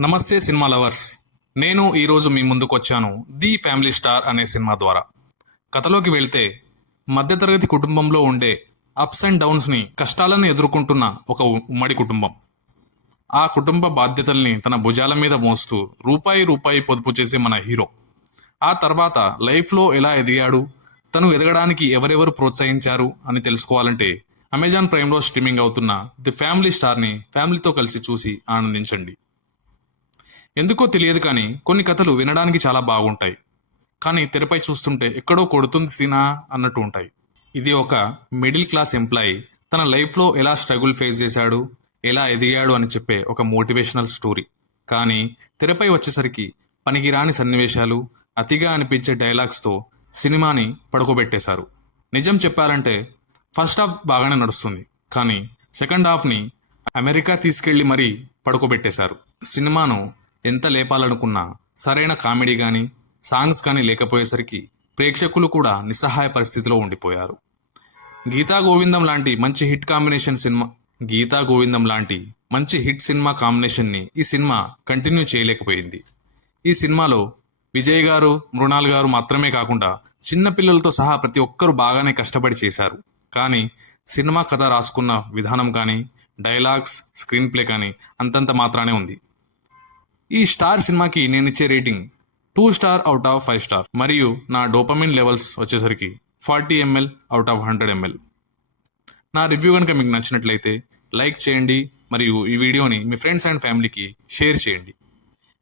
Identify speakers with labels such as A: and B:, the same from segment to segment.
A: నమస్తే cinema lovers. నేను ఈరోజు మీ ముందుకు వచ్చాను ది ఫ్యామిలీ స్టార్ అనే సినిమా ద్వారా. కథలోకి వెళ్తే మధ్యతరగతి కుటుంబంలో ఉండే అప్స్ అండ్ డౌన్స్ని కష్టాలను ఎదుర్కొంటున్న ఒక ఉమ్మడి కుటుంబం. ఆ కుటుంబ బాధ్యతల్ని తన భుజాల మీద మోస్తూ రూపాయి రూపాయి పొదుపు చేసే మన హీరో. ఆ తర్వాత లైఫ్లో ఎలా ఎదిగాడు తను ఎదగడానికి ఎవరెవరు ప్రోత్సహించారు అని తెలుసుకోవాలంటే అమెజాన్ ప్రైమ్లో స్ట్రీమింగ్ అవుతున్న ది ఫ్యామిలీ స్టార్ని ఫ్యామిలీతో కలిసి చూసి ఆనందించండి. ఎందుకో తెలియదు కానీ కొన్ని కథలు వినడానికి చాలా బాగుంటాయి. కానీ తెరపై చూస్తుంటే ఎక్కడో కొడుతుంది సీనా అన్నట్టు ఉంటాయి. ఇది ఒక మిడిల్ క్లాస్ ఎంప్లాయీ తన లైఫ్లో ఎలా స్ట్రగుల్ ఫేస్ చేశాడు ఎలా ఎదిగాడు అని చెప్పే ఒక మోటివేషనల్ స్టోరీ. కానీ తెరపై వచ్చేసరికి పనికిరాని సన్నివేశాలు అతిగా అనిపించే డైలాగ్స్తో సినిమాని పడుకోబెట్టేశారు. నిజం చెప్పాలంటే ఫస్ట్ హాఫ్ బాగానే నడుస్తుంది. కానీ సెకండ్ హాఫ్ని అమెరికా తీసుకెళ్ళి మరీ పడుకోబెట్టేశారు. సినిమాను ఎంత లేపాలనుకున్నా సరైన కామెడీ కానీ సాంగ్స్ కానీ లేకపోయేసరికి ప్రేక్షకులు కూడా నిస్సహాయ పరిస్థితిలో ఉండిపోయారు. గీతా గోవిందం లాంటి మంచి హిట్ కాంబినేషన్ సినిమా గీతా గోవిందం లాంటి మంచి హిట్ సినిమా కాంబినేషన్ని ఈ సినిమా కంటిన్యూ చేయలేకపోయింది. ఈ సినిమాలో విజయ్ గారు మృణాల్ గారు మాత్రమే కాకుండా చిన్న పిల్లలతో సహా ప్రతి ఒక్కరూ బాగానే కష్టపడి చేశారు. కానీ సినిమా కథ రాసుకున్న విధానం కానీ డైలాగ్స్ స్క్రీన్ ప్లే కానీ అంతంత మాత్రానే ఉంది. ఈ స్టార్ సినిమాకి నేను ఇచ్చే rating two star out of five star. మరియు నా డోపమిన్ లెవెల్స్ వచ్చేసరికి forty ML out of hundred ML. నా రివ్యూ కనుక మీకు నచ్చినట్లయితే లైక్ చేయండి మరియు ఈ వీడియోని మీ ఫ్రెండ్స్ అండ్ ఫ్యామిలీకి షేర్ చేయండి.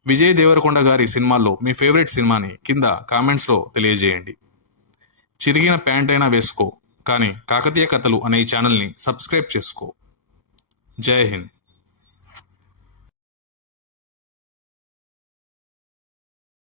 A: విజయ్ దేవరకొండ గారి సినిమాల్లో మీ ఫేవరెట్ సినిమాని కింద కామెంట్స్లో తెలియజేయండి. చిరిగిన ప్యాంట్ అయినా వేసుకో కానీ కాకతీయ కథలు అనే ఈ ఛానల్ని సబ్స్క్రైబ్ చేసుకో. జై హింద్.